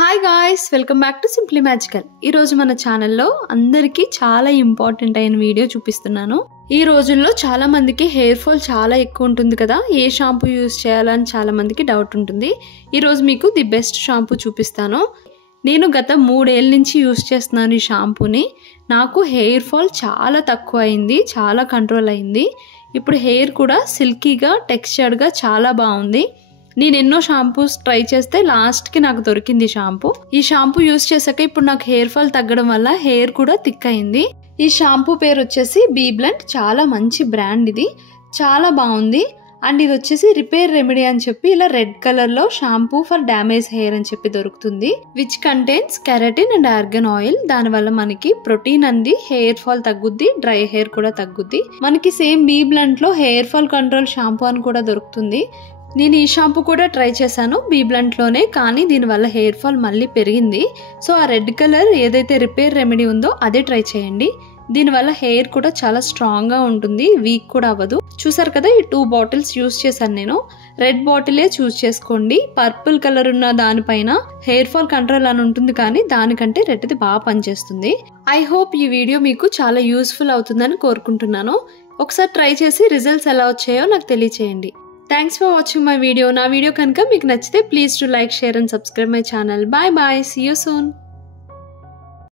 Hi guys, welcome back to simply magical. ఈ రోజు మన ఛానల్లో అందరికీ చాలా ఇంపార్టెంట్ అయిన వీడియో చూపిస్తున్నాను. ఈ రోజుల్లో చాలా మందికి హెయిర్ ఫాల్ చాలా ఎక్కువ ఉంటుంది కదా, ఏ షాంపూ యూజ్ చేయాలని చాలా మందికి డౌట్ ఉంటుంది. ఈ రోజు మీకు ది బెస్ట్ షాంపూ చూపిస్తాను. నేను గత 3 ఏళ్ళ నుంచి యూజ్ చేస్తున్నాను ఈ షాంపూని. నాకు హెయిర్ ఫాల్ చాలా తక్కువ అయింది, చాలా కంట్రోల్ అయింది. ఇప్పుడు హెయిర్ కూడా సిల్కీగా టెక్స్చర్డ్గా చాలా బాగుంది. నేను ఎన్నో షాంపూస్ ట్రై చేస్తే లాస్ట్కి నాకు దొరికింది షాంపూ. ఈ షాంపూ యూజ్ చేశాక ఇప్పుడు నాకు హెయిర్ ఫాల్ తగ్గడం వల్ల హెయిర్ కూడా థిక్ అయింది. ఈ షాంపూ పేరు వచ్చేసి బీ బ్లెండ్. చాలా మంచి బ్రాండ్, ఇది చాలా బాగుంది. అండ్ ఇది వచ్చేసి రిపేర్ రెమెడీ అని చెప్పి ఇలా రెడ్ కలర్ లో షాంపూ ఫర్ డ్యామేజ్ హెయిర్ అని చెప్పి దొరుకుతుంది. Which contains keratin and organ oil. దాని వల్ల మనకి ప్రోటీన్ అంది, హెయిర్ ఫాల్ తగ్గుద్ది, డ్రై హెయిర్ కూడా తగ్గుద్ది. మనకి సేమ్ బీ బ్లెండ్ లో హెయిర్ ఫాల్ కంట్రోల్ షాంపూ అని కూడా దొరుకుతుంది. నేను ఈ షాంపూ కూడా ట్రై చేశాను బీ బ్లెండ్ లోనే, కానీ దీనివల్ల హెయిర్ ఫాల్ మళ్ళీ పెరిగింది. సో ఆ రెడ్ కలర్ ఏదైతే రిపేర్ రెమెడీ ఉందో అదే ట్రై చేయండి. దీనివల్ల హెయిర్ కూడా చాలా స్ట్రాంగ్ గా ఉంటుంది, వీక్ కూడా అవ్వదు. చూసారు కదా, ఈ 2 బాటిల్స్ యూజ్ చేశాను నేను. రెడ్ బాటిలే చూస్ చేసుకోండి. పర్పుల్ కలర్ ఉన్న దానిపైన హెయిర్ ఫాల్ కంట్రోల్ అని ఉంటుంది, కానీ దానికంటే రెడ్ది బాగా పనిచేస్తుంది. ఐ హోప్ ఈ వీడియో మీకు చాలా యూస్ఫుల్ అవుతుందని కోరుకుంటున్నాను. ఒకసారి ట్రై చేసి రిజల్ట్స్ ఎలా వచ్చాయో నాకు తెలియచేయండి. Thanks for watching my video. నా వీడియో కనుక మీకు నచ్చితే please to like, share and subscribe my channel. Bye bye. See you soon.